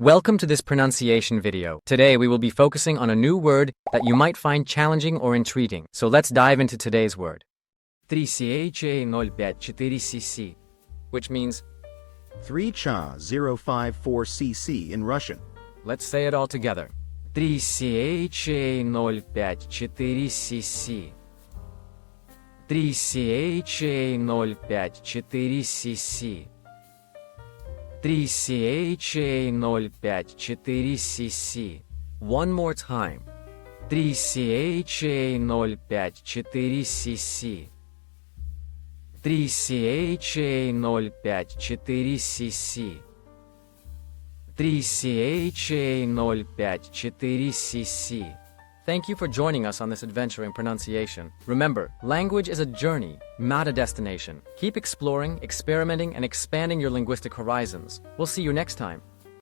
Welcome to this pronunciation video. Today we will be focusing on a new word that you might find challenging or intriguing. So let's dive into today's word. 3Cha054CC, which means 3Cha054CC in Russian. let's say it all together. 3Cha054CC. 3Cha054CC. 3Cha054CC. One more time. 3Cha054CC. 3Cha054CC. 3Cha054CC. Thank you for joining us on this adventure in pronunciation. Remember, language is a journey, not a destination. Keep exploring, experimenting, and expanding your linguistic horizons. We'll see you next time.